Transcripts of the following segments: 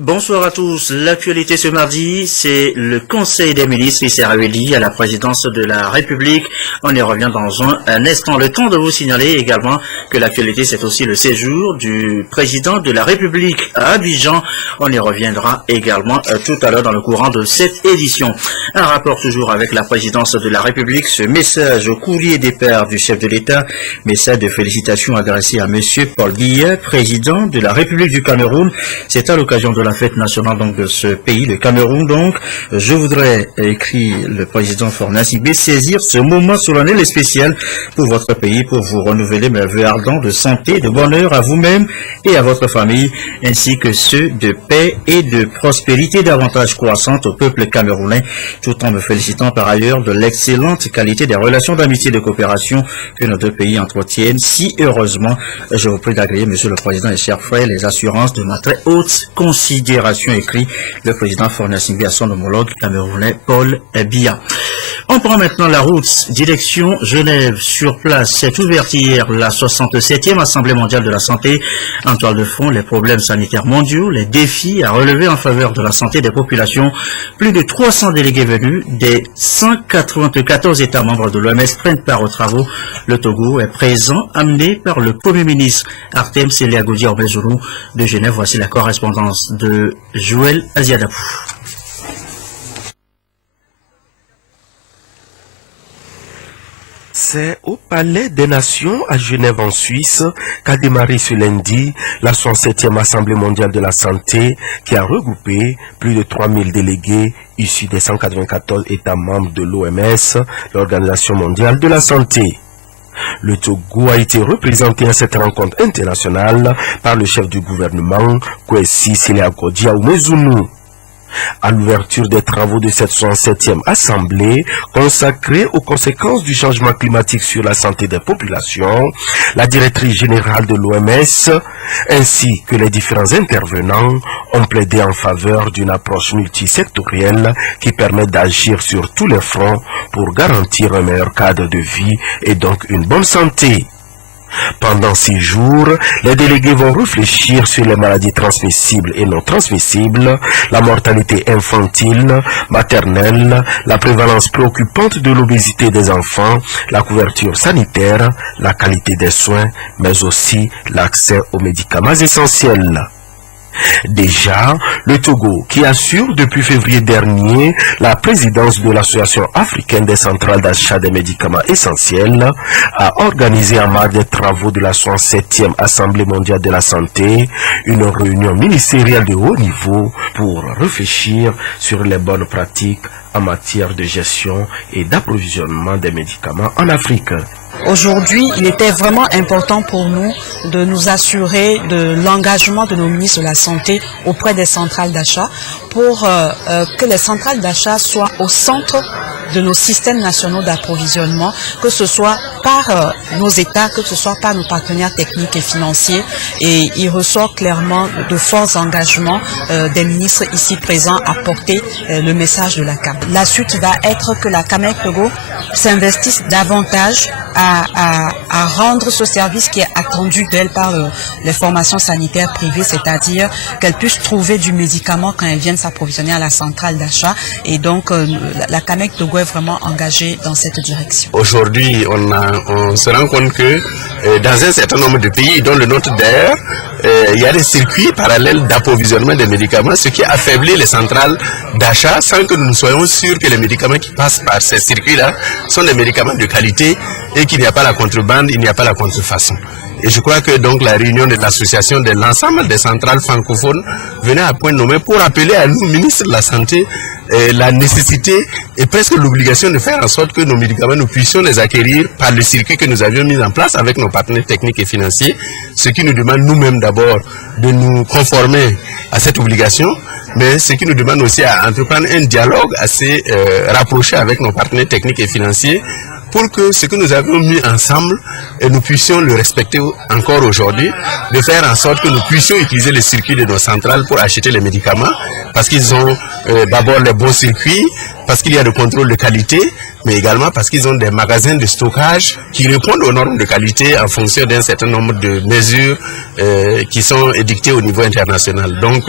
Bonsoir à tous. L'actualité ce mardi, c'est le Conseil des ministres qui s'est réuni à la présidence de la République. On y revient dans un instant. Le temps de vous signaler également que l'actualité, c'est aussi le séjour du président de la République à Abidjan. On y reviendra également tout à l'heure dans le courant de cette édition. Un rapport toujours avec la présidence de la République. Ce message au courrier des pairs du chef de l'État. Message de félicitations adressé à monsieur Paul Biya, président de la République du Cameroun. C'est à l'occasion de la fête nationale donc de ce pays, le Cameroun. Donc, je voudrais, écrit le président Fornas Ibé, saisir ce moment solennel et spécial pour votre pays, pour vous renouveler mes vœux ardents de santé, de bonheur à vous-même et à votre famille, ainsi que ceux de paix et de prospérité davantage croissante au peuple camerounais, tout en me félicitant par ailleurs de l'excellente qualité des relations d'amitié et de coopération que nos deux pays entretiennent si heureusement. Je vous prie d'agréer, monsieur le président et chers frères, les assurances de ma très haute considération, écrit le président Fornas Ibé à son homologue camerounais Paul Biya. On prend maintenant la route direction Genève. Sur place, s'est ouverte hier la 67e Assemblée mondiale de la santé. En toile de fond, les problèmes sanitaires mondiaux, les défis à relever en faveur de la santé des populations. Plus de 300 délégués venus des 194 États membres de l'OMS prennent part aux travaux. Le Togo est présent, amené par le Premier ministre Artem Seliagoudi Orbezoulou de Genève. Voici la correspondance de Joël Aziadapou. C'est au Palais des Nations à Genève en Suisse qu'a démarré ce lundi la 67e Assemblée mondiale de la santé qui a regroupé plus de 3000 délégués issus des 194 États membres de l'OMS, l'Organisation mondiale de la santé. Le Togo a été représenté à cette rencontre internationale par le chef du gouvernement, Kwesi Seliagoudi Orbezoulou. À l'ouverture des travaux de cette 67e Assemblée consacrée aux conséquences du changement climatique sur la santé des populations, la directrice générale de l'OMS ainsi que les différents intervenants ont plaidé en faveur d'une approche multisectorielle qui permet d'agir sur tous les fronts pour garantir un meilleur cadre de vie et donc une bonne santé. Pendant 6 jours, les délégués vont réfléchir sur les maladies transmissibles et non transmissibles, la mortalité infantile, maternelle, la prévalence préoccupante de l'obésité des enfants, la couverture sanitaire, la qualité des soins, mais aussi l'accès aux médicaments essentiels. Déjà, le Togo, qui assure depuis février dernier la présidence de l'Association africaine des centrales d'achat des médicaments essentiels, a organisé en marge des travaux de la 67e Assemblée mondiale de la santé une réunion ministérielle de haut niveau pour réfléchir sur les bonnes pratiques en matière de gestion et d'approvisionnement des médicaments en Afrique. Aujourd'hui, il était vraiment important pour nous de nous assurer de l'engagement de nos ministres de la Santé auprès des centrales d'achat pour que les centrales d'achat soient au centre de nos systèmes nationaux d'approvisionnement, que ce soit par nos États, que ce soit par nos partenaires techniques et financiers. Et il ressort clairement de forts engagements des ministres ici présents à porter le message de la CAM. La suite va être que la CAMEC Togo s'investisse davantage à rendre ce service qui est attendu d'elle par les formations sanitaires privées, c'est-à-dire qu'elle puisse trouver du médicament quand elle vient s'approvisionner à la centrale d'achat. Et donc, la CAMEC Togo est vraiment engagée dans cette direction. Aujourd'hui, on se rend compte que dans un certain nombre de pays, dont le nôtre d'ailleurs, il y a des circuits parallèles d'approvisionnement des médicaments, ce qui affaiblit les centrales d'achat sans que nous soyons sûrs que les médicaments qui passent par ces circuits-là sont des médicaments de qualité et qu'il n'y a pas la contrebande, il n'y a pas la contrefaçon. Et je crois que donc la réunion de l'association de l'ensemble des centrales francophones venait à point nommé pour appeler à nous, ministres de la Santé, la nécessité et presque l'obligation de faire en sorte que nos médicaments, nous puissions les acquérir par le circuit que nous avions mis en place avec nos partenaires techniques et financiers, ce qui nous demande nous-mêmes d'abord de nous conformer à cette obligation, mais ce qui nous demande aussi à entreprendre un dialogue assez rapproché avec nos partenaires techniques et financiers pour que ce que nous avons mis ensemble, nous puissions le respecter encore aujourd'hui, de faire en sorte que nous puissions utiliser les circuits de nos centrales pour acheter les médicaments, parce qu'ils ont d'abord les bons circuits, parce qu'il y a le contrôle de qualité, mais également parce qu'ils ont des magasins de stockage qui répondent aux normes de qualité en fonction d'un certain nombre de mesures qui sont édictées au niveau international. Donc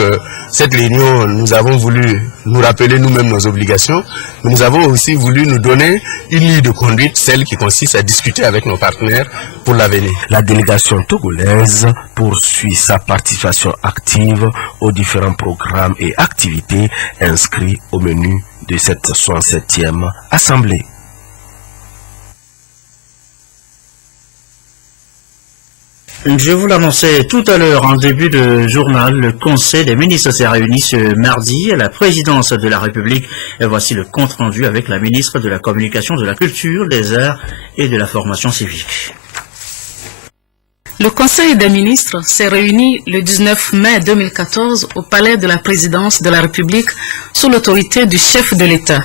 cette réunion, nous avons voulu nous rappeler nous-mêmes nos obligations, mais nous avons aussi voulu nous donner une ligne de conduite, celle qui consiste à discuter avec nos partenaires pour l'avenir. La délégation togolaise poursuit sa participation active aux différents programmes et activités inscrits au menu de cette 67e Assemblée. Je vous l'annonçais tout à l'heure en début de journal, le Conseil des ministres s'est réuni ce mardi à la présidence de la République. Et voici le compte rendu avec la ministre de la Communication, de la Culture, des Arts et de la Formation civique. Le Conseil des ministres s'est réuni le 19 mai 2014 au palais de la présidence de la République sous l'autorité du chef de l'État.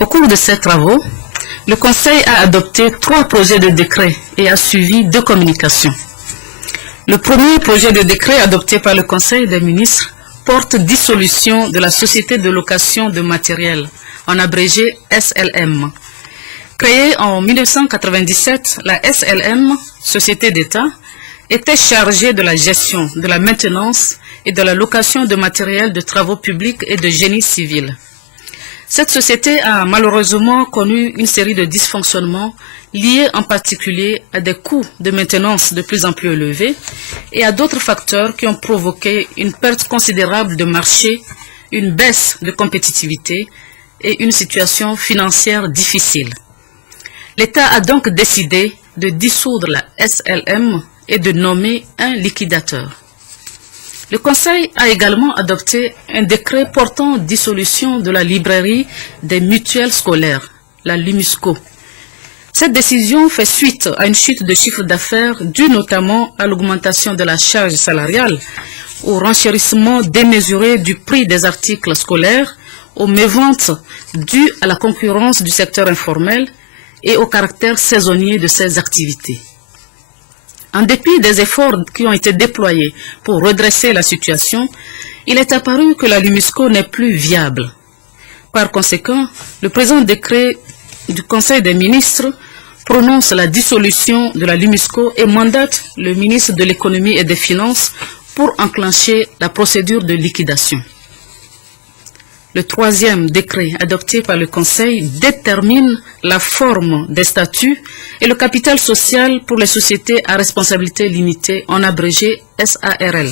Au cours de ces travaux, le Conseil a adopté 3 projets de décret et a suivi 2 communications. Le premier projet de décret adopté par le Conseil des ministres porte dissolution de la Société de location de matériel, en abrégé SLM. Créée en 1997, la SLM, Société d'État, était chargée de la gestion, de la maintenance et de la location de matériel de travaux publics et de génie civil. Cette société a malheureusement connu une série de dysfonctionnements liés en particulier à des coûts de maintenance de plus en plus élevés et à d'autres facteurs qui ont provoqué une perte considérable de marché, une baisse de compétitivité et une situation financière difficile. L'État a donc décidé de dissoudre la SLM et de nommer un liquidateur. Le Conseil a également adopté un décret portant dissolution de la librairie des mutuelles scolaires, la LUMUSCO. Cette décision fait suite à une chute de chiffre d'affaires due notamment à l'augmentation de la charge salariale, au renchérissement démesuré du prix des articles scolaires, aux méventes dues à la concurrence du secteur informel et au caractère saisonnier de ces activités. En dépit des efforts qui ont été déployés pour redresser la situation, il est apparu que la LUMUSCO n'est plus viable. Par conséquent, le présent décret du Conseil des ministres prononce la dissolution de la LUMUSCO et mandate le ministre de l'Économie et des Finances pour enclencher la procédure de liquidation. Le troisième décret adopté par le Conseil détermine la forme des statuts et le capital social pour les sociétés à responsabilité limitée, en abrégé SARL.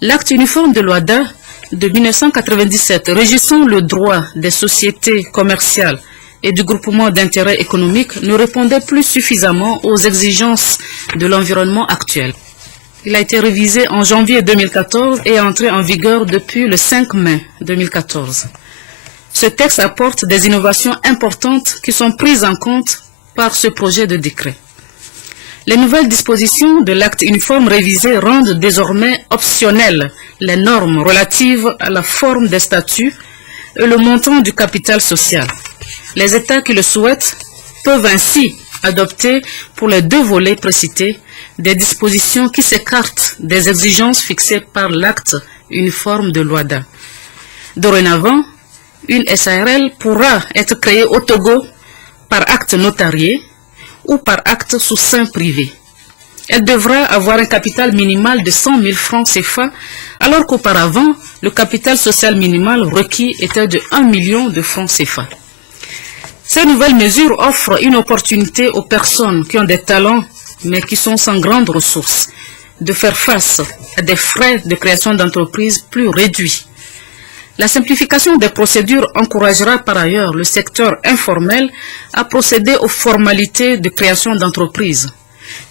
L'acte uniforme de l'OADA de 1997 régissant le droit des sociétés commerciales et du groupement d'intérêt économique ne répondait plus suffisamment aux exigences de l'environnement actuel. Il a été révisé en janvier 2014 et est entré en vigueur depuis le 5 mai 2014. Ce texte apporte des innovations importantes qui sont prises en compte par ce projet de décret. Les nouvelles dispositions de l'acte uniforme révisé rendent désormais optionnelles les normes relatives à la forme des statuts et le montant du capital social. Les États qui le souhaitent peuvent ainsi adopter pour les 2 volets précités des dispositions qui s'écartent des exigences fixées par l'acte uniforme de l'OADA. Dorénavant, une SARL pourra être créée au Togo par acte notarié ou par acte sous seing privé. Elle devra avoir un capital minimal de 100 000 francs CFA, alors qu'auparavant, le capital social minimal requis était de 1 million de francs CFA. Ces nouvelles mesures offrent une opportunité aux personnes qui ont des talents mais qui sont sans grandes ressources, de faire face à des frais de création d'entreprises plus réduits. La simplification des procédures encouragera par ailleurs le secteur informel à procéder aux formalités de création d'entreprises,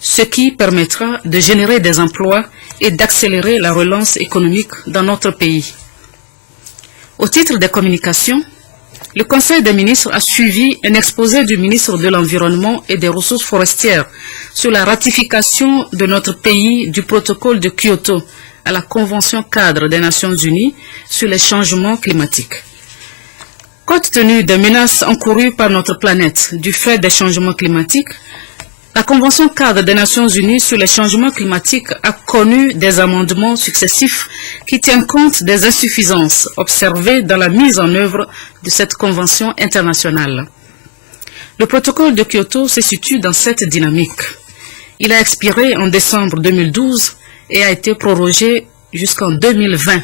ce qui permettra de générer des emplois et d'accélérer la relance économique dans notre pays. Au titre des communications, le Conseil des ministres a suivi un exposé du ministre de l'Environnement et des Ressources forestières sur la ratification de notre pays du protocole de Kyoto à la Convention cadre des Nations Unies sur les changements climatiques. Compte tenu des menaces encourues par notre planète du fait des changements climatiques, La Convention cadre des Nations Unies sur les changements climatiques a connu des amendements successifs qui tiennent compte des insuffisances observées dans la mise en œuvre de cette convention internationale. Le protocole de Kyoto se situe dans cette dynamique. Il a expiré en décembre 2012 et a été prorogé jusqu'en 2020.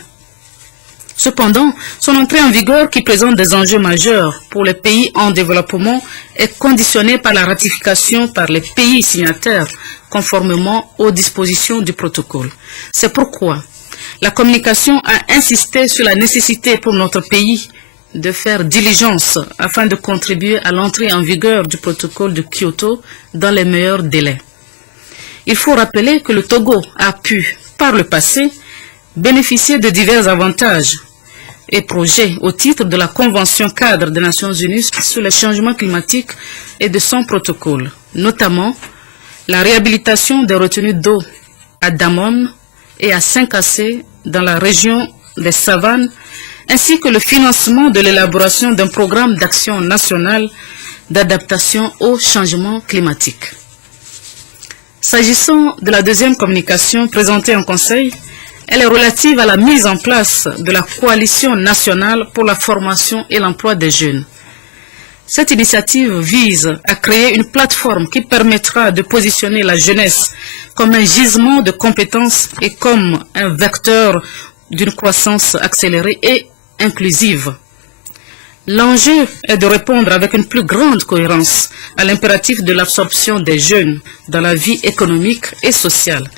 Cependant, son entrée en vigueur, qui présente des enjeux majeurs pour les pays en développement, est conditionnée par la ratification par les pays signataires conformément aux dispositions du protocole. C'est pourquoi la communication a insisté sur la nécessité pour notre pays de faire diligence afin de contribuer à l'entrée en vigueur du protocole de Kyoto dans les meilleurs délais. Il faut rappeler que le Togo a pu, par le passé, bénéficier de divers avantages et projets au titre de la Convention cadre des Nations Unies sur les changements climatiques et de son protocole, notamment la réhabilitation des retenues d'eau à Damon et à Saint-Cassé dans la région des Savanes, ainsi que le financement de l'élaboration d'un programme d'action national d'adaptation au changement climatique. S'agissant de la deuxième communication présentée en Conseil, elle est relative à la mise en place de la Coalition nationale pour la formation et l'emploi des jeunes. Cette initiative vise à créer une plateforme qui permettra de positionner la jeunesse comme un gisement de compétences et comme un vecteur d'une croissance accélérée et inclusive. L'enjeu est de répondre avec une plus grande cohérence à l'impératif de l'absorption des jeunes dans la vie économique et sociale.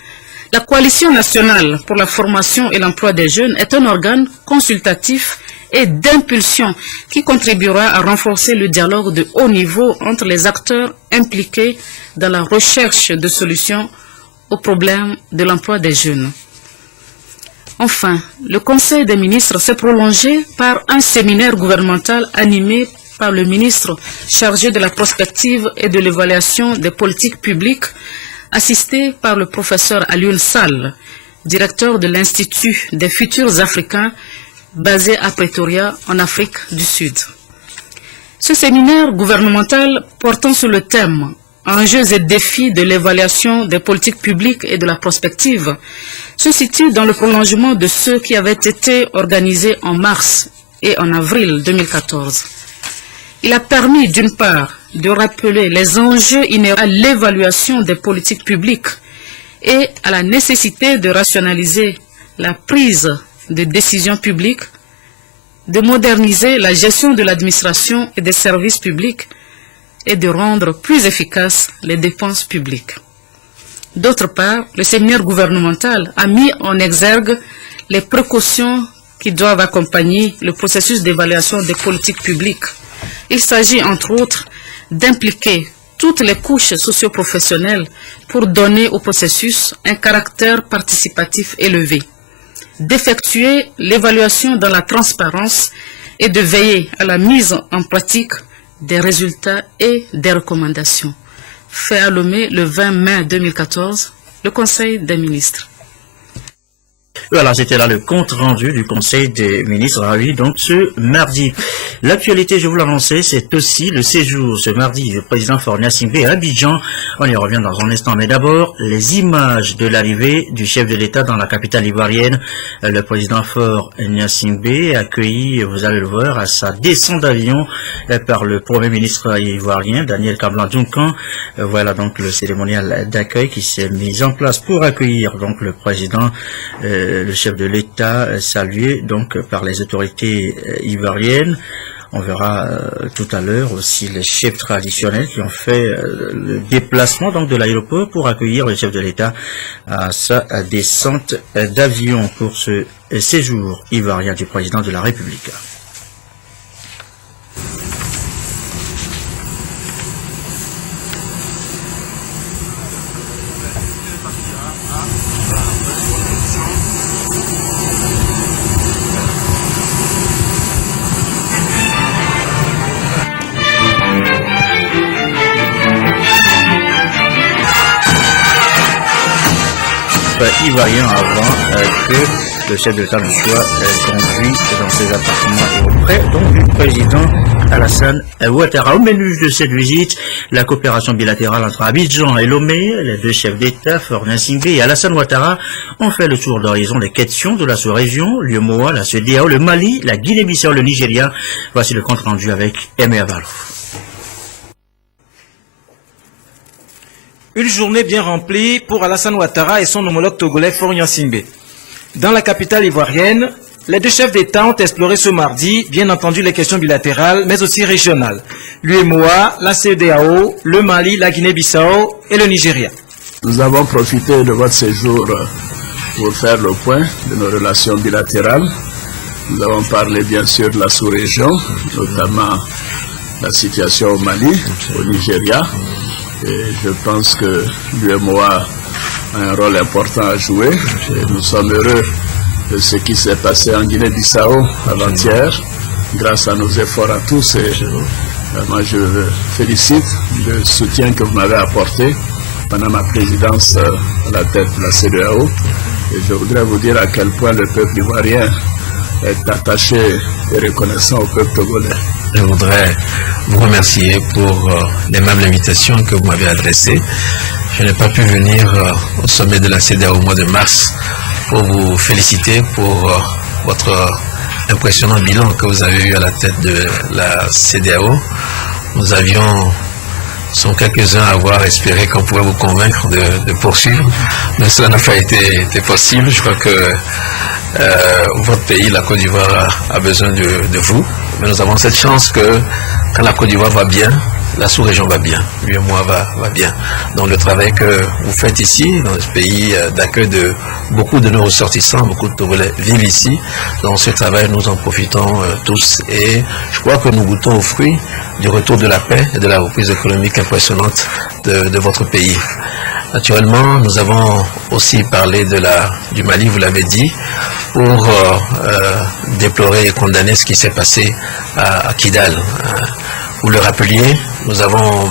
La Coalition nationale pour la formation et l'emploi des jeunes est un organe consultatif et d'impulsion qui contribuera à renforcer le dialogue de haut niveau entre les acteurs impliqués dans la recherche de solutions aux problèmes de l'emploi des jeunes. Enfin, le Conseil des ministres s'est prolongé par un séminaire gouvernemental animé par le ministre chargé de la prospective et de l'évaluation des politiques publiques, assisté par le professeur Alioune Sall, directeur de l'Institut des futurs Africains, basé à Pretoria, en Afrique du Sud. Ce séminaire gouvernemental portant sur le thème « Enjeux et défis de l'évaluation des politiques publiques et de la prospective » se situe dans le prolongement de ceux qui avaient été organisés en mars et en avril 2014. Il a permis d'une part de rappeler les enjeux inhérents à l'évaluation des politiques publiques et à la nécessité de rationaliser la prise de décisions publiques, de moderniser la gestion de l'administration et des services publics et de rendre plus efficaces les dépenses publiques. D'autre part, le séminaire gouvernemental a mis en exergue les précautions qui doivent accompagner le processus d'évaluation des politiques publiques. Il s'agit entre autres d'impliquer toutes les couches socio-professionnelles pour donner au processus un caractère participatif élevé, d'effectuer l'évaluation dans la transparence et de veiller à la mise en pratique des résultats et des recommandations. Fait à Lomé le 20 mai 2014, le Conseil des ministres. Voilà, c'était là le compte rendu du Conseil des ministres ravis donc ce mardi. L'actualité, je vous l'annonçais, c'est aussi le séjour ce mardi du président Faure Gnassingbé à Abidjan. On y revient dans un instant, mais d'abord, les images de l'arrivée du chef de l'État dans la capitale ivoirienne. Le président Faure Gnassingbé accueilli, vous allez le voir, à sa descente d'avion par le premier ministre ivoirien, Daniel Kablan-Duncan. Voilà donc le cérémonial d'accueil qui s'est mis en place pour accueillir donc le président, le chef de l'État, salué donc par les autorités ivoiriennes. On verra tout à l'heure aussi les chefs traditionnels qui ont fait le déplacement donc de l'aéroport pour accueillir le chef de l'État à sa descente d'avion pour ce séjour ivoirien du président de la République. Ivoirien avant que le chef de l'État ne soit conduit dans ses appartements auprès donc du président Alassane Ouattara. Au menu de cette visite, la coopération bilatérale entre Abidjan et Lomé. Les deux chefs d'État, Faure Gnassingbe et Alassane Ouattara, ont fait le tour d'horizon des questions de la sous-région, l'UEMOA, la CEDEAO, le Mali, la Guinée-Bissau, le Nigeria. Voici le compte rendu avec Aimé Avalo. Une journée bien remplie pour Alassane Ouattara et son homologue togolais Faure Gnassingbe. Dans la capitale ivoirienne, les deux chefs d'État ont exploré ce mardi, bien entendu, les questions bilatérales, mais aussi régionales. L'UEMOA, la CEDEAO, le Mali, la Guinée-Bissau et le Nigeria. Nous avons profité de votre séjour pour faire le point de nos relations bilatérales. Nous avons parlé bien sûr de la sous-région, notamment la situation au Mali, au Nigeria. Et je pense que l'UEMOA a un rôle important à jouer. Et nous sommes heureux de ce qui s'est passé en Guinée-Bissau avant-hier, grâce à nos efforts à tous. Et moi, je félicite le soutien que vous m'avez apporté pendant ma présidence à la tête de la CEDEAO. Et je voudrais vous dire à quel point le peuple ivoirien est attaché et reconnaissant au peuple togolais. Je voudrais vous remercier pour l'aimable invitation que vous m'avez adressée. Je n'ai pas pu venir au sommet de la CEDEAO au mois de mars pour vous féliciter pour votre impressionnant bilan que vous avez eu à la tête de la CEDEAO. Nous sommes quelques-uns à avoir espéré qu'on pourrait vous convaincre de poursuivre, mais cela n'a pas été possible. Je crois que votre pays, la Côte d'Ivoire, a besoin de vous. Mais nous avons cette chance que quand la Côte d'Ivoire va bien, la sous-région va bien, l'UEMOA va bien. Donc le travail que vous faites ici, dans ce pays d'accueil de beaucoup de nos ressortissants, beaucoup de Togolais vivent ici. Dans ce travail, nous en profitons tous. Et je crois que nous goûtons aux fruits du retour de la paix et de la reprise économique impressionnante de votre pays. Naturellement, nous avons aussi parlé du Mali, vous l'avez dit, pour déplorer et condamner ce qui s'est passé à Kidal. Vous le rappeliez, nous avons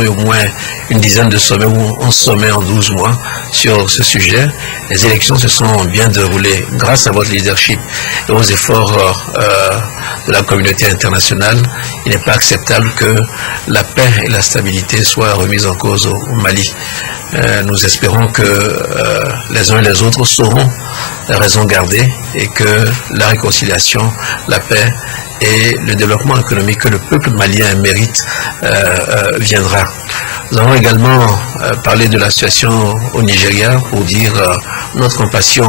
eu au moins une dizaine de sommets ou 11 sommets en 12 mois sur ce sujet. Les élections se sont bien déroulées grâce à votre leadership et aux efforts de la communauté internationale. Il n'est pas acceptable que la paix et la stabilité soient remises en cause au Mali. Nous espérons que les uns et les autres sauront la raison garder et que la réconciliation, la paix et le développement économique que le peuple malien mérite viendra. Nous avons également parlé de la situation au Nigeria pour dire notre compassion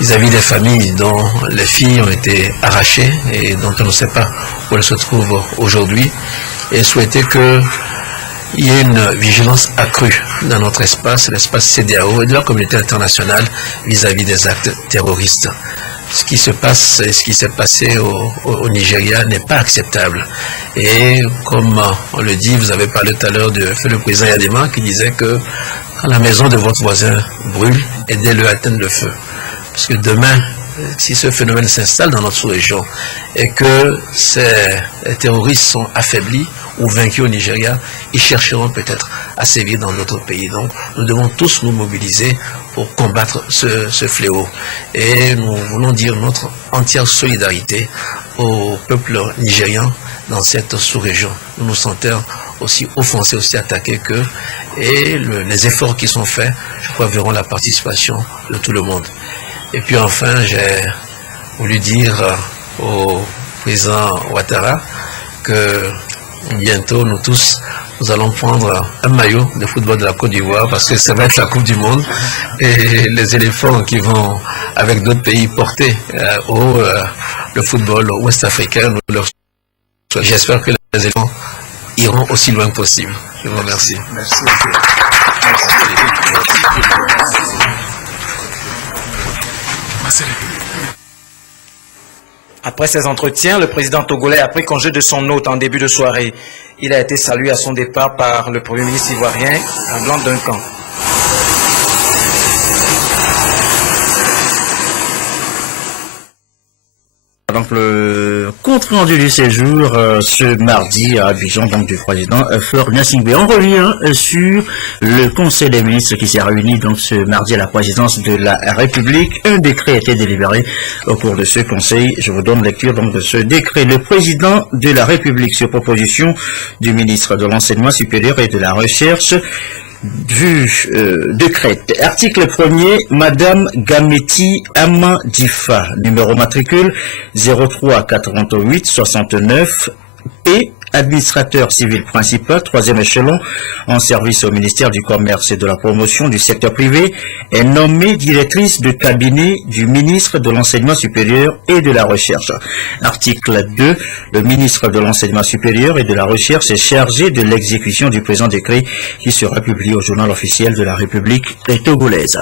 vis-à-vis des familles dont les filles ont été arrachées et dont on ne sait pas où elles se trouvent aujourd'hui, et souhaiter qu'il y ait une vigilance accrue dans notre espace, l'espace CEDEAO et de la communauté internationale vis-à-vis des actes terroristes. Ce qui se passe et ce qui s'est passé au Nigeria n'est pas acceptable. Et comme on le dit, vous avez parlé tout à l'heure de le président Yadema qui disait que quand la maison de votre voisin brûle, aidez-le à éteindre le feu. Parce que demain, si ce phénomène s'installe dans notre sous-région et que ces terroristes sont affaiblis ou vaincus au Nigeria, ils chercheront peut-être à sévir dans d'autres pays. Donc nous devons tous nous mobiliser pour combattre ce fléau. Et nous voulons dire notre entière solidarité au peuple nigérian dans cette sous-région. Nous nous sentons aussi offensés, aussi attaqués qu'eux. Et les efforts qui sont faits, je crois, verront la participation de tout le monde. Et puis enfin, j'ai voulu dire au président Ouattara que bientôt, nous tous, nous allons prendre un maillot de football de la Côte d'Ivoire parce que ça va être la Coupe du Monde et les éléphants qui vont avec d'autres pays porter le football ouest-africain. J'espère que les éléphants iront aussi loin que possible. Je vous remercie. Merci. Après ces entretiens, le président togolais a pris congé de son hôte en début de soirée. Il a été salué à son départ par le premier ministre ivoirien, un blanc d'un camp. donc le compte rendu du séjour ce mardi à Abidjan, donc du président Florent Singbe. On revient sur le Conseil des ministres qui s'est réuni donc ce mardi à la présidence de la République. Un décret a été délibéré au cours de ce conseil. Je vous donne lecture donc de ce décret. Le président de la République, sur proposition du ministre de l'Enseignement supérieur et de la Recherche, décrète. Article 1er, Madame Gameti Amadifa, numéro matricule 03 88 69 P, administrateur civil principal, 3e échelon, en service au ministère du Commerce et de la Promotion du secteur privé, est nommée directrice de cabinet du ministre de l'Enseignement supérieur et de la Recherche. Article 2, le ministre de l'Enseignement supérieur et de la Recherche est chargé de l'exécution du présent décret qui sera publié au journal officiel de la République togolaise.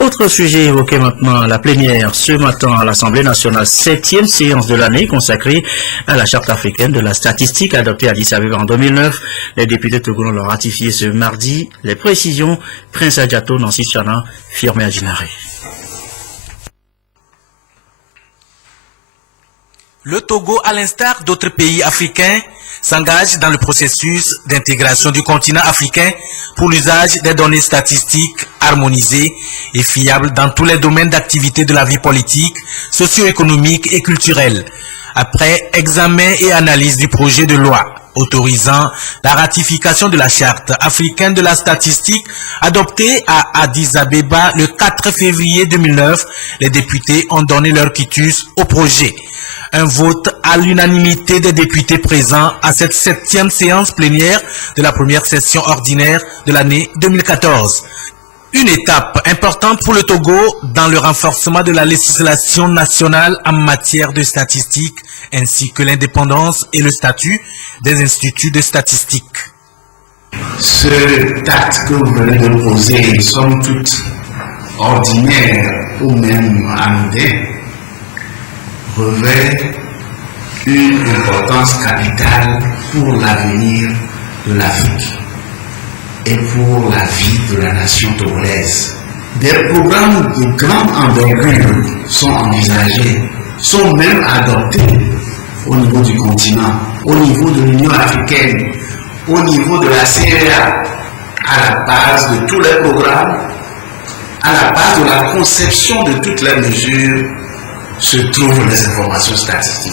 Autre sujet évoqué maintenant, la plénière ce matin à l'Assemblée nationale, 7e séance de l'année consacrée à la Charte africaine de la statistique adoptée à Addis Abeba en 2009. Les députés togolais l'ont ratifié ce mardi. Les précisions, Prince Adjato, Nancy Chana, Firmé Adjinare. Le Togo, à l'instar d'autres pays africains, s'engage dans le processus d'intégration du continent africain pour l'usage des données statistiques harmonisées et fiables dans tous les domaines d'activité de la vie politique, socio-économique et culturelle. Après examen et analyse du projet de loi autorisant la ratification de la Charte africaine de la statistique adoptée à Addis Abeba le 4 février 2009, les députés ont donné leur quitus au projet. Un vote à l'unanimité des députés présents à cette 7e séance plénière de la première session ordinaire de l'année 2014. Une étape importante pour le Togo dans le renforcement de la législation nationale en matière de statistique, ainsi que l'indépendance et le statut des instituts de statistique. Ce acte que vous venez de poser, somme toute ordinaire ou même anodin, revêt une importance capitale pour l'avenir de l'Afrique et pour la vie de la nation togolaise. Des programmes de grande envergure sont envisagés, sont même adoptés au niveau du continent, au niveau de l'Union africaine, au niveau de la CEA, à la base de tous les programmes, à la base de la conception de toutes les mesures, se trouvent les informations statistiques.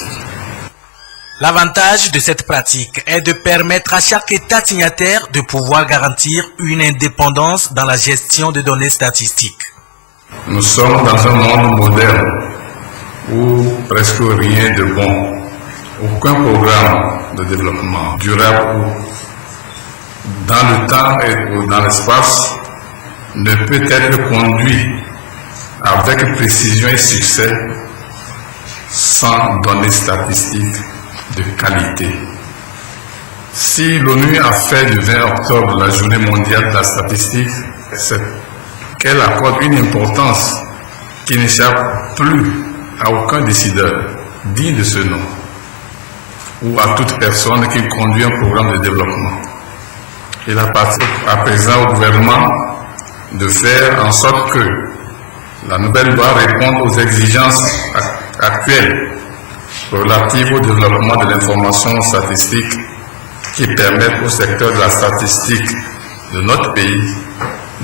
L'avantage de cette pratique est de permettre à chaque État signataire de pouvoir garantir une indépendance dans la gestion de données statistiques. Nous sommes dans un monde moderne où presque rien de bon, aucun programme de développement durable dans le temps et dans l'espace ne peut être conduit avec précision et succès sans données statistiques de qualité. Si l'ONU a fait le 20 octobre la journée mondiale de la statistique, c'est qu'elle accorde une importance qui n'échappe plus à aucun décideur digne de ce nom ou à toute personne qui conduit un programme de développement. Il appartient à présent au gouvernement de faire en sorte que la nouvelle loi réponde aux exigences actuelles relatives au développement de l'information statistique qui permettent au secteur de la statistique de notre pays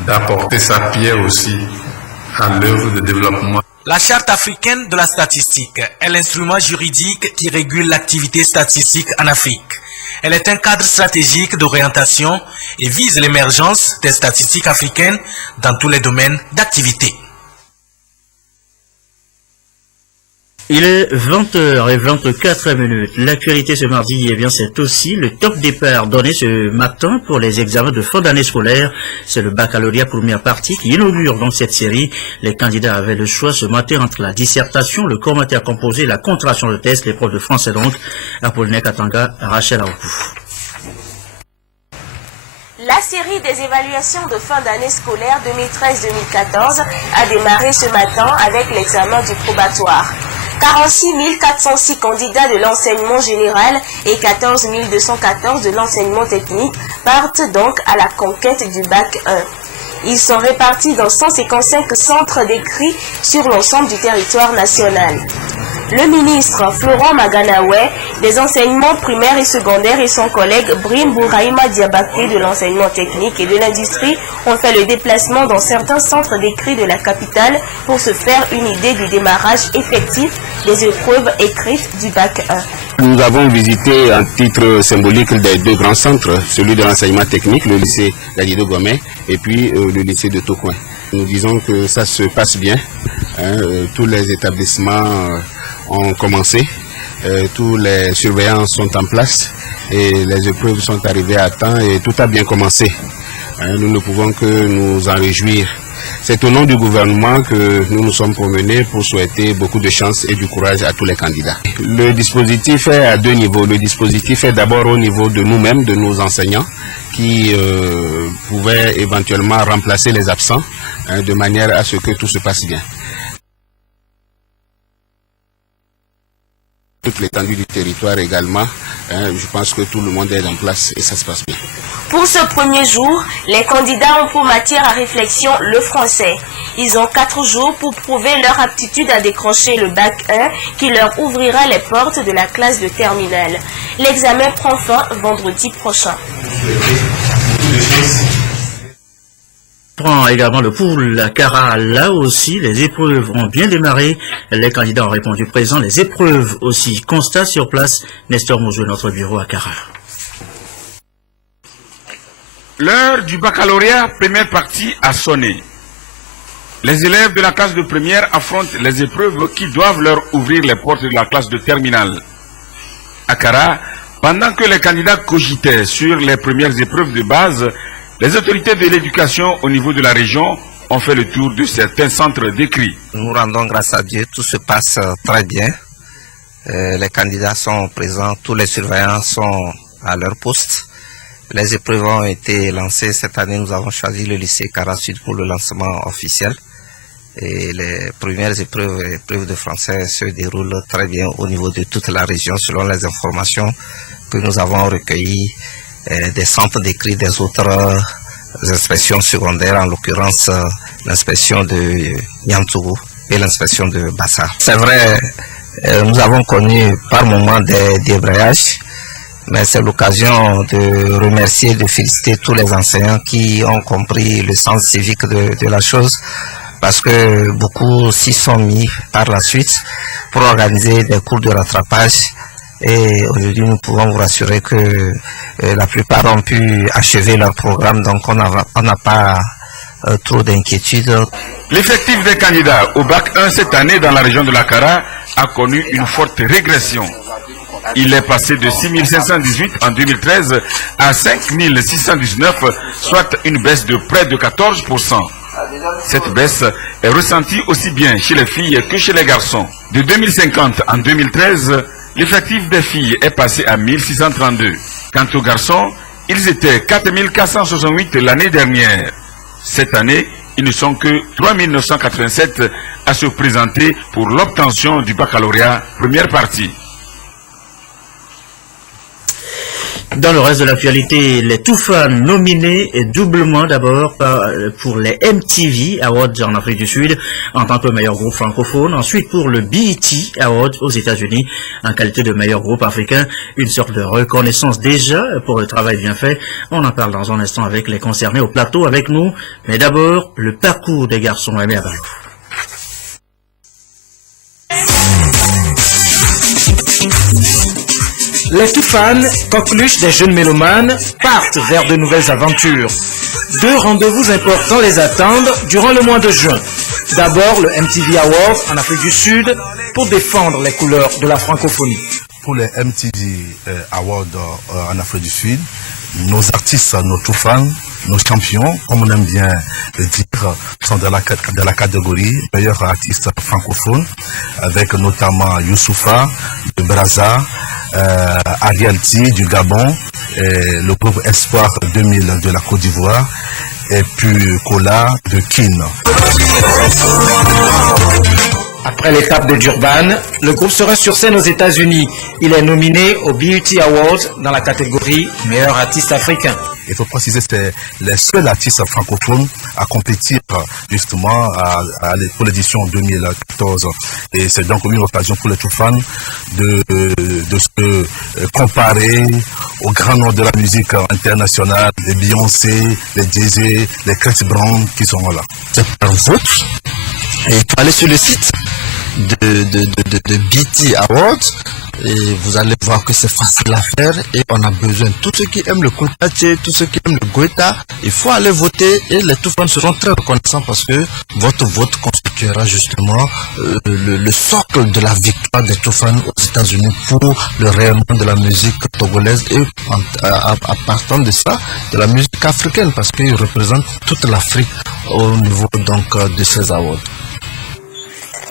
d'apporter sa pierre aussi à l'œuvre de développement. La Charte africaine de la statistique est l'instrument juridique qui régule l'activité statistique en Afrique. Elle est un cadre stratégique d'orientation et vise l'émergence des statistiques africaines dans tous les domaines d'activité. Il est 20h24. L'actualité ce mardi, eh bien, c'est aussi le top départ donné ce matin pour les examens de fin d'année scolaire. C'est le baccalauréat première partie qui inaugure donc cette série. Les candidats avaient le choix ce matin entre la dissertation, le commentaire composé, la contraction de test, l'épreuve de français donc. Apollinaire Katanga, Rachel Aoukou. La série des évaluations de fin d'année scolaire 2013-2014 a démarré ce matin avec l'examen du probatoire. 46 406 candidats de l'enseignement général et 14 214 de l'enseignement technique partent donc à la conquête du bac 1. Ils sont répartis dans 155 centres décrits sur l'ensemble du territoire national. Le ministre Florent Maganaoué des enseignements primaires et secondaires et son collègue Brim Bouraïma Diabaké de l'enseignement technique et de l'industrie ont fait le déplacement dans certains centres d'écrit de la capitale pour se faire une idée du démarrage effectif des épreuves écrites du bac 1. Nous avons visité un titre symbolique des deux grands centres, celui de l'enseignement technique, le lycée Ladido Gomé, et puis le lycée de Tokoin. Nous disons que ça se passe bien, tous les établissements ont commencé, tous les surveillants sont en place et les épreuves sont arrivées à temps et tout a bien commencé. Nous ne pouvons que nous en réjouir. C'est au nom du gouvernement que nous nous sommes promenés pour souhaiter beaucoup de chance et du courage à tous les candidats. Le dispositif est à deux niveaux. Le dispositif est d'abord au niveau de nous-mêmes, de nos enseignants, qui pouvaient éventuellement remplacer les absents de manière à ce que tout se passe bien. Toute l'étendue du territoire également, je pense que tout le monde est en place et ça se passe bien. Pour ce premier jour, les candidats ont pour matière à réflexion le français. Ils ont 4 jours pour prouver leur aptitude à décrocher le bac 1 qui leur ouvrira les portes de la classe de terminale. L'examen prend fin vendredi prochain. Prend également le pool Cara. Là aussi, les épreuves ont bien démarré. Les candidats ont répondu présent. Les épreuves aussi. Constat sur place. Nestor Mouzou, notre bureau à Cara. L'heure du baccalauréat première partie a sonné. Les élèves de la classe de première affrontent les épreuves qui doivent leur ouvrir les portes de la classe de terminale. À Cara, pendant que les candidats cogitaient sur les premières épreuves de base, les autorités de l'éducation au niveau de la région ont fait le tour de certains centres d'écrit. Nous rendons grâce à Dieu, tout se passe très bien. Les candidats sont présents, tous les surveillants sont à leur poste. Les épreuves ont été lancées. Cette année, nous avons choisi le lycée Cara Sud pour le lancement officiel. Et les premières épreuves de français se déroulent très bien au niveau de toute la région selon les informations que nous avons recueillies des centres d'écrit des autres inspections secondaires, en l'occurrence l'inspection de Niantougou et l'inspection de Bassar. C'est vrai, nous avons connu par moments des débrayages, mais c'est l'occasion de remercier, de féliciter tous les enseignants qui ont compris le sens civique de la chose, parce que beaucoup s'y sont mis par la suite pour organiser des cours de rattrapage. Et aujourd'hui, nous pouvons vous rassurer que la plupart ont pu achever leur programme, donc on n'a pas trop d'inquiétude. L'effectif des candidats au bac 1 cette année dans la région de la Cara a connu une forte régression. Il est passé de 6518 en 2013 à 5619, soit une baisse de près de 14%. Cette baisse est ressentie aussi bien chez les filles que chez les garçons. De 2050 en 2013, l'effectif des filles est passé à 1632. Quant aux garçons, ils étaient 4468 l'année dernière. Cette année, ils ne sont que 3987 à se présenter pour l'obtention du baccalauréat première partie. Dans le reste de l'actualité, les Toufans nominés doublement d'abord pour les MTV Awards en Afrique du Sud en tant que meilleur groupe francophone, ensuite pour le BET Awards aux États-Unis en qualité de meilleur groupe africain, une sorte de reconnaissance déjà pour le travail bien fait. On en parle dans un instant avec les concernés au plateau avec nous, mais d'abord le parcours des garçons aimés à Balou. Les Toufans, coqueluches des jeunes mélomanes, partent vers de nouvelles aventures. 2 rendez-vous importants les attendent durant le mois de juin. D'abord, le MTV Awards en Afrique du Sud pour défendre les couleurs de la francophonie. Pour les MTV Awards en Afrique du Sud, nos artistes, nos Toufans, nos champions, comme on aime bien le dire, sont dans la catégorie meilleur artiste francophone, avec notamment Youssoufa de Brazza, Ariel T du Gabon, le groupe Espoir 2000 de la Côte d'Ivoire, et puis Kola de Kin. Après Après l'étape de Durban, le groupe sera sur scène aux États-Unis. Il est nominé au BET Awards dans la catégorie meilleur artiste africain. Il faut préciser que c'est les seuls artistes francophones à compétir justement pour l'édition 2014. Et c'est donc une occasion pour les tout fans de se comparer au grand nom de la musique internationale, les Beyoncé, les Jay-Z, les Chris Brown qui sont là. C'est par vote. Et il faut aller sur le site de BET Awards et vous allez voir que c'est facile à faire et on a besoin. Tous ceux qui aiment le Kulkache, tous ceux qui aiment le Goeta, il faut aller voter et les Toufans seront très reconnaissants parce que votre vote constituera justement le socle de la victoire des Toufans aux États-Unis pour le rayonnement de la musique togolaise et à partant de ça, de la musique africaine parce qu'ils représentent toute l'Afrique au niveau donc de ces awards.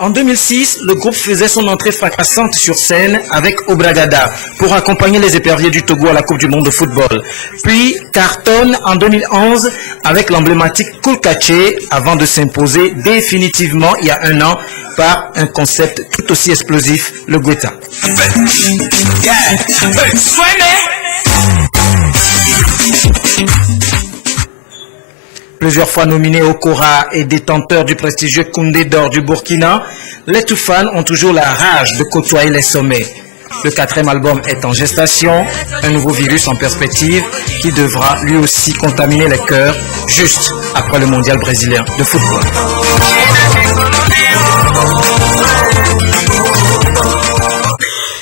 En 2006, le groupe faisait son entrée fracassante sur scène avec Obragada pour accompagner les éperviers du Togo à la Coupe du Monde de football. Puis cartonne en 2011 avec l'emblématique Kulkache avant de s'imposer définitivement il y a un an par un concept tout aussi explosif, le Goeta. Plusieurs fois nominés au Kora et détenteurs du prestigieux Koundé d'or du Burkina, les Toufans ont toujours la rage de côtoyer les sommets. Le 4e album est en gestation, un nouveau virus en perspective qui devra lui aussi contaminer les cœurs juste après le mondial brésilien de football.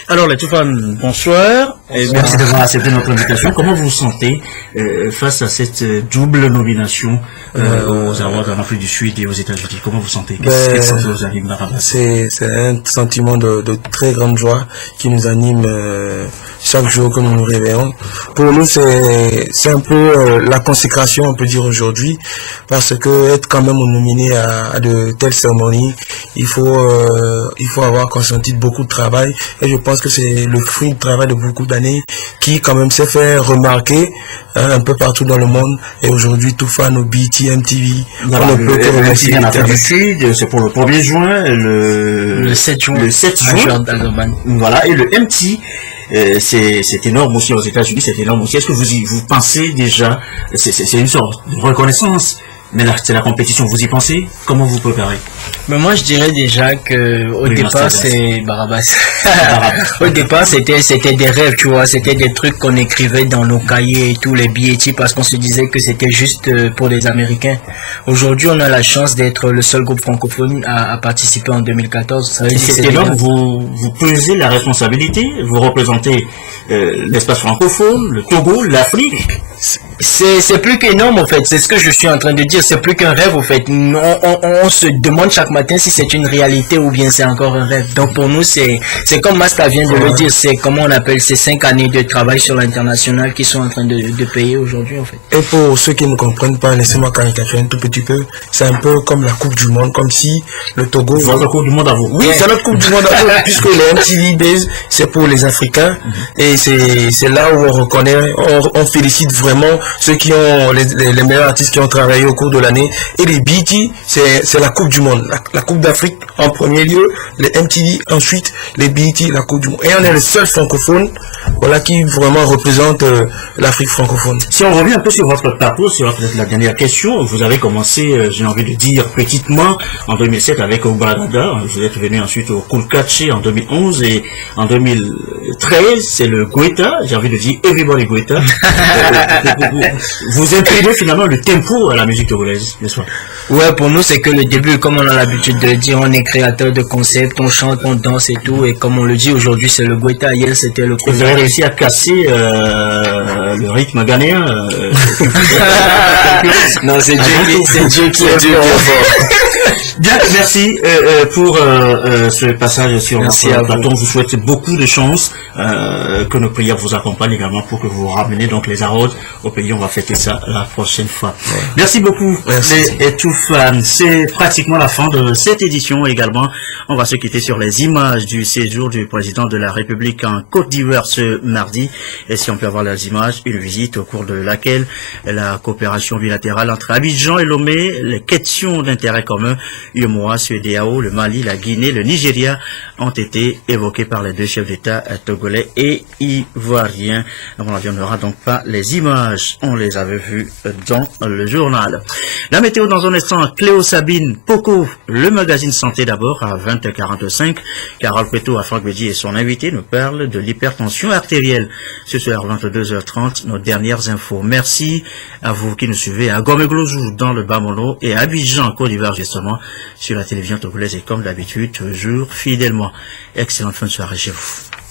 Alors les Toufans, bonsoir. Et merci d'avoir accepté notre invitation. Comment vous vous sentez face à cette double nomination aux Awards en Afrique du Sud et aux États-Unis? Comment vous sentez? Qu'est-ce que vous anime? C'est un sentiment de très grande joie qui nous anime chaque jour que nous nous réveillons. Pour nous, c'est un peu la consécration, on peut dire aujourd'hui, parce que être quand même nominé à de telles cérémonies, il faut avoir consenti beaucoup de travail. Et je pense que c'est le fruit du travail de beaucoup d'années qui quand même s'est fait remarquer un peu partout dans le monde. Et aujourd'hui, Toufan au BET, MTV, voilà, on ne peut que remercier en Afrique du Sud, c'est pour le 1er juin, le 7 juin. Le 7 juin. Voilà, et le MT. C'est énorme aussi aux États-Unis, c'est énorme aussi. Est-ce que vous pensez déjà, c'est une sorte de reconnaissance, mais là c'est la compétition, vous y pensez? Comment vous préparez? Mais moi je dirais déjà que au départ c'est Barabas. Au départ c'était des rêves, tu vois, c'était des trucs qu'on écrivait dans nos cahiers et tous les billets parce qu'on se disait que c'était juste pour les Américains. Aujourd'hui on a la chance d'être le seul groupe francophone à participer en 2014. C'est énorme, vous pesez la responsabilité, vous représentez l'espace francophone, le Togo, l'Afrique. C'est plus qu'énorme en fait, c'est ce que je suis en train de dire, c'est plus qu'un rêve en fait. On se demande chaque matin si c'est une réalité ou bien c'est encore un rêve. Donc pour nous c'est comme Masta vient de le dire, c'est comment on appelle ces 5 années de travail sur l'international qui sont en train de payer aujourd'hui en fait. Et pour ceux qui ne comprennent pas, laissez-moi caricaturer un tout petit peu, c'est un peu comme la Coupe du Monde, comme si le Togo... C'est notre Coupe du Monde à vous. Oui, c'est notre Coupe du Monde à vous, puisque les MTV Base, c'est pour les Africains, et c'est là où on reconnaît, on félicite vraiment ceux qui ont les meilleurs artistes qui ont travaillé au cours de l'année. Et les BET, c'est la Coupe du Monde, la Coupe d'Afrique en premier lieu, les MTV ensuite, les BET, la Coupe du Monde. Et on est le seul francophone, voilà, qui vraiment représente l'Afrique francophone. Si on revient un peu sur votre parcours, sur peut-être la dernière question, vous avez commencé, j'ai envie de dire petitement, en 2007 avec Obragada, vous êtes venu ensuite au Kulkache en 2011 et en 2013 c'est le Goeta, j'ai envie de dire Everybody Goeta. Vous imprimez finalement le tempo à la musique togolaise, n'est-ce pas? Ouais, pour nous c'est que le début, comme on a l'habitude de le dire, on est créateur de concepts, on chante, on danse et tout, et comme on le dit aujourd'hui c'est le Goeta, hier c'était le Goeta. Vous avez réussi à casser le rythme ghanéen. Non, c'est Dieu qui est fort. Bien, merci pour ce passage sur notre plateau. On vous souhaite beaucoup de chance, que nos prières vous accompagnent également pour que vous ramenez donc les arôdes au pays. On va fêter ça la prochaine fois. Ouais. Merci beaucoup. Les Toufans. C'est pratiquement la fin de cette édition également. On va se quitter sur les images du séjour du président de la République en Côte d'Ivoire ce mardi. Et si on peut avoir les images, une visite au cours de laquelle la coopération bilatérale entre Abidjan et Lomé, les questions d'intérêt commun UEMOA, CEDEAO, le Mali, la Guinée, le Nigeria ont été évoqués par les deux chefs d'État togolais et ivoiriens. À mon avis, on n'aura donc pas les images. On les avait vues dans le journal. La météo dans un instant. Cléo Sabine Poco, le magazine santé d'abord à 20h45. Carole Peto à Franck Bédi et son invité nous parlent de l'hypertension artérielle. Ce soir 22h30, nos dernières infos. Merci à vous qui nous suivez à Gomé-Glozou dans le Bas-Mono et à Abidjan, Côte d'Ivoire justement, sur la télévision togolaise et comme d'habitude, toujours fidèlement. Excellente fin de soirée chez vous.